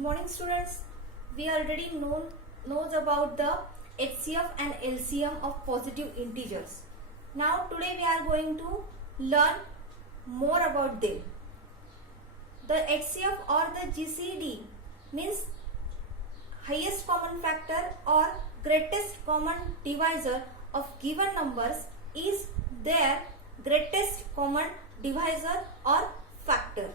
morning, students. We already knows about the HCF and LCM of positive integers. Now today we are going to learn more about them. The HCF or the GCD means highest common factor or greatest common divisor of given numbers is their greatest common divisor or factor.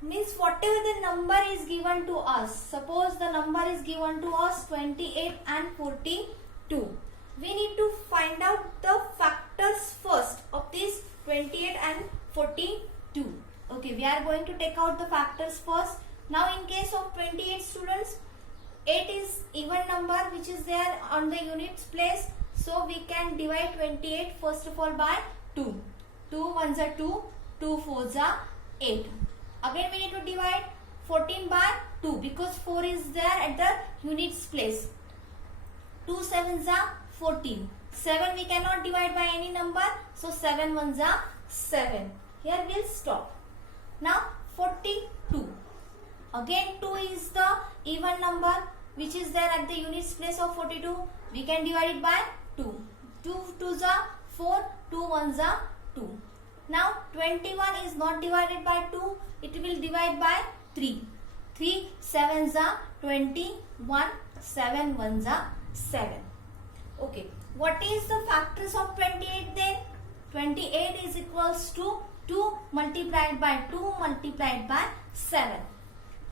Means whatever the number is given to us, suppose the number is given to us 28 and 42. We need to find out the factors first of this 28 and 42. Okay, we are going to take out the factors first. Now in case of 28 students, 8 is even number which is there on the units place. So we can divide 28 first of all by 2. 2 ones are 2, 2 fours are 8. Again we need to divide 14 by 2 because 4 is there at the units place. 2 sevens are 14. 7 we cannot divide by any number. So 7 ones are 7. Here we'll stop. Now 42. Again 2 is the even number which is there at the units place of 42. We can divide it by 2. 2 twos are 4. 2 ones are 2. Now 21 is not divided by 2. It will divide by 3. 3 sevens are 21. 7 ones are 7. Okay. What is the factors of 28 then? 28 is equals to 2 multiplied by 2 multiplied by 7.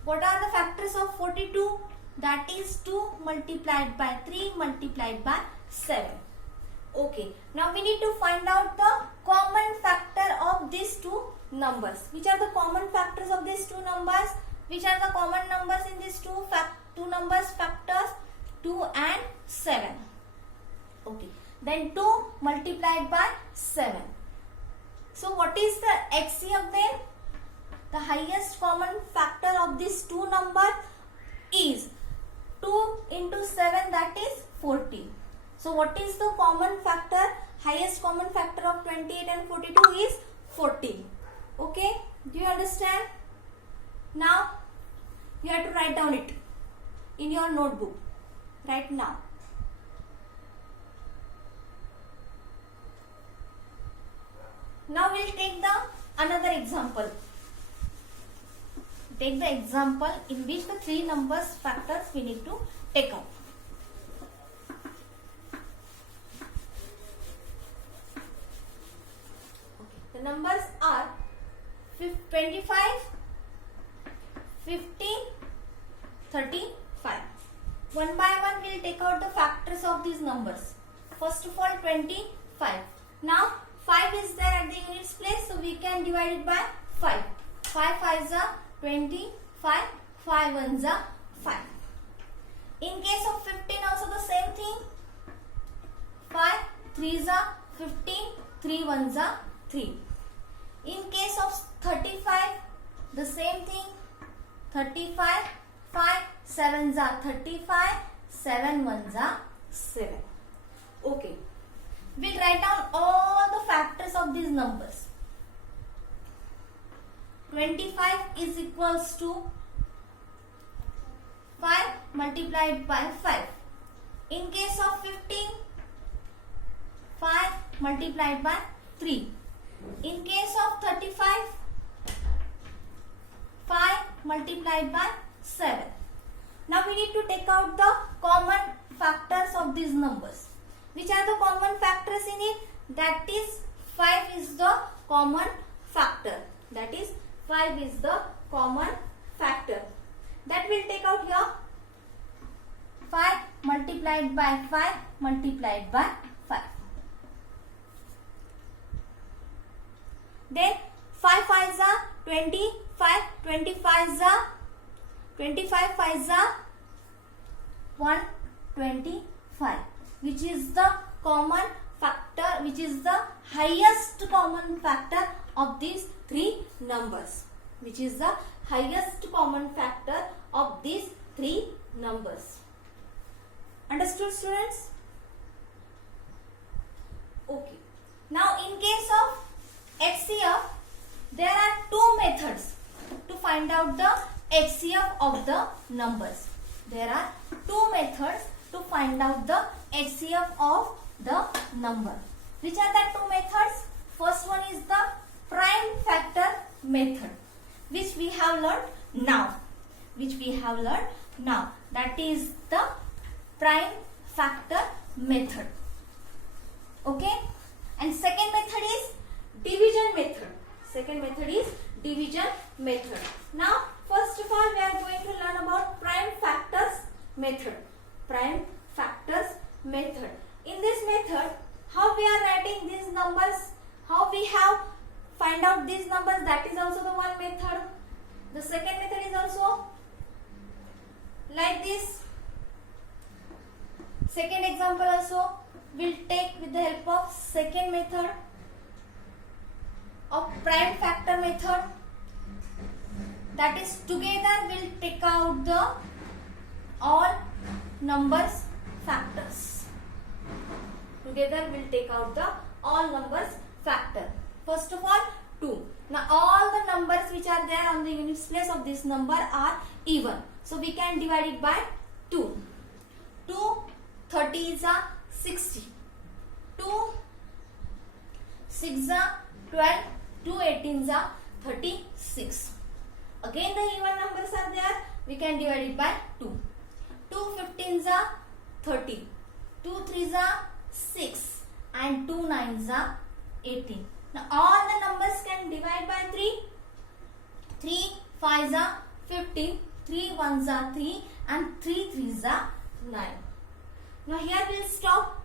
What are the factors of 42? That is 2 multiplied by 3 multiplied by 7. Okay. Now we need to find out the common factor of these two numbers. Which are the common factors of these two numbers? Which are the common numbers in these two numbers factors? 2 and 7. Okay. Then 2 multiplied by 7. So what is the HCF then? The highest common factor of these two numbers is 2 into 7, that is 14. So what is the common factor? Highest common factor of 28 and 42 is 14. Okay? Do you understand? Now you have to write down it in your notebook right now. Now we will take another example. Take the example in which the three numbers factors we need to take out. The numbers are 25, 50, 35. One by one we will take out the factors of these numbers. First of all 25. Now 5 is there at the units place, so we can divide it by 5. 5 fives are 25, 5 ones are 5. In case of 15 also the same thing. 5 threes are 15, 3 ones are 3. In case of 35, the same thing. 35, 5 sevens are 35, 7 ones are 7. Okay. We'll write down all the factors of these numbers. 25 is equals to 5 multiplied by 5. In case of 15, 5 multiplied by 3. In case of 35, 5 multiplied by 7. Now we need to take out the common factors of these numbers. Which are the common factors in it? That is 5 is the common factor. That is 5 is the common factor. That will take out here. 5 multiplied by 5 multiplied by 5. Then 5 fives are 25, 25 are 25 fives are 125. Which is the common factor, which is the highest common factor of these three numbers. Which is the highest common factor of these three numbers. Understood, students? Okay. Now in case of HCF, there are two methods to find out the HCF of the numbers. There are two methods to find out the HCF of the number. Which are the two methods? First one is the prime factor method, which we have learned now. That is the prime factor method. Okay. And second method is division method. Now, first of all, we are going to learn about prime factors method. In this method, how we are writing these numbers, how we have find out these numbers, that is also the one method. The second method is also like this. Second example also we'll take with the help of second method of prime factor method. That is, together we'll take out the all numbers factors. First of all, 2. Now all the numbers which are there on the units place of this number are even. So we can divide it by 2. 2 30 is a 60. 2 6 is a 12. 2 18 is a 36. Again the even numbers are there. We can divide it by 2. 2 15 is a 30. 2 3 is a 6. And 2 9 is a 18. Now all the numbers can divide by 3. 3 5 is a 15. 3 1 is a 3. And 3 3 is a 9. Now here we will stop.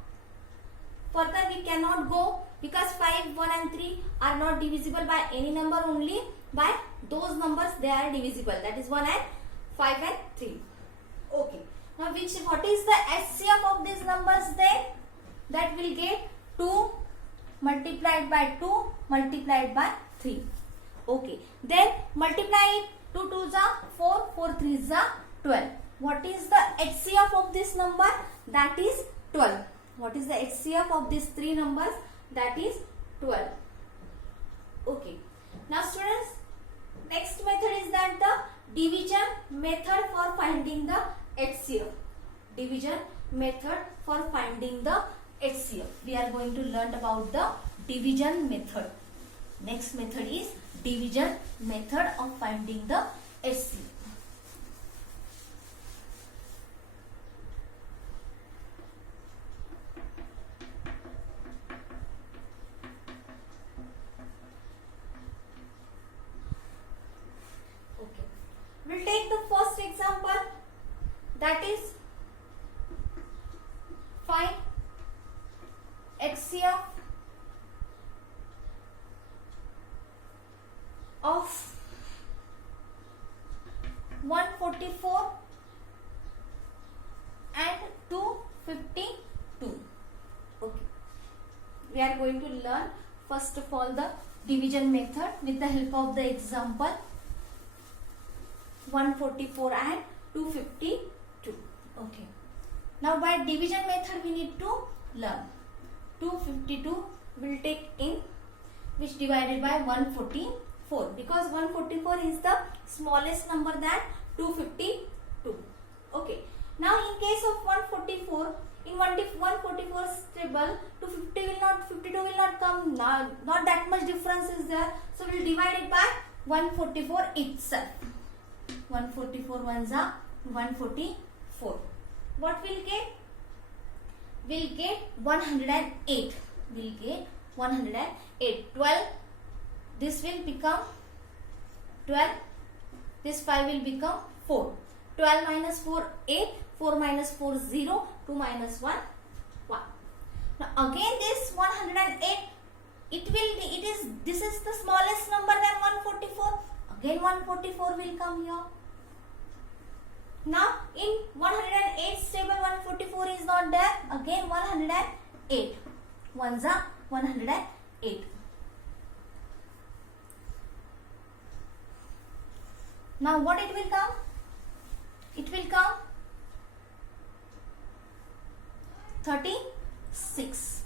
Further we cannot go because 5, 1 and 3 are not divisible by any number, only by those numbers they are divisible. That is 1 and 5 and 3. Okay. Now what is the HCF of these numbers then? That will get 2 multiplied by 2 multiplied by 3. Okay. Then multiply it. 2 2s are 4. 4 3s are 12. What is the HCF of this number? That is 12. What is the HCF of these three numbers? That is 12. Okay. Now students, next method is that the division method for finding the HCF. We are going to learn about the division method. Next method is division method of finding the HCF. We'll take the first example, that is find HCF of 144 and 252. Okay. We are going to learn first of all the division method with the help of the example 144 and 252. Okay. Now by division method we need to learn. 252 will take in, which divided by 144, because 144 is the smallest number than 252. Okay. Now in case of 144, in 144 table, 52 will not come. Not that much difference is there. So we will divide it by 144 itself. 144 ones are 144. What will get? We'll get 108. We'll get 108. 12. This will become 12. This 5 will become 4. 12 minus 4, 8. 4 minus 4, 0. 2 minus 1, 1. Now again this 108. This is the smallest number than 144. Again 144 will come here. Now in 108 table 144 is not there. Again 108. Ones are 108. Now what it will come? It will come 36.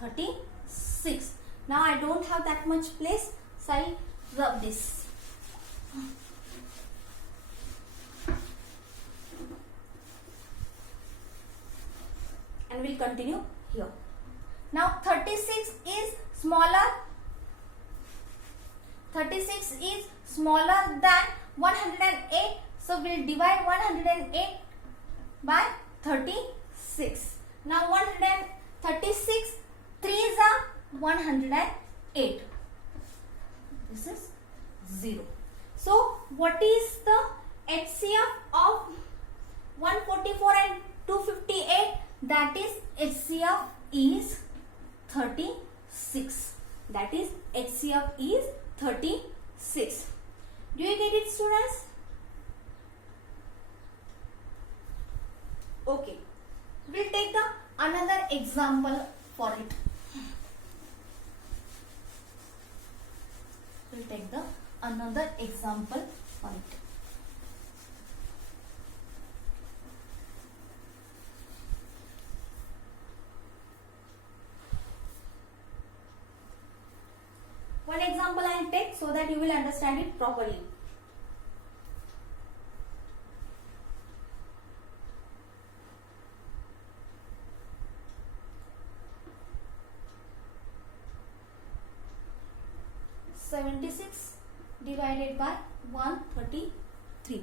36. Now I don't have that much place, so I'll rub this. will continue here. Now 36 is smaller. 36 is smaller than 108. So we'll divide 108 by 36. Now 136 3s are 108. This is 0. So what is the HCF of 144 and 258? That is HCF is 36. That is HCF is 36. Do you get it, students? Okay. We'll take the another example for it. We'll take the another example for it. One example I will take so that you will understand it properly. (76) divided by 133.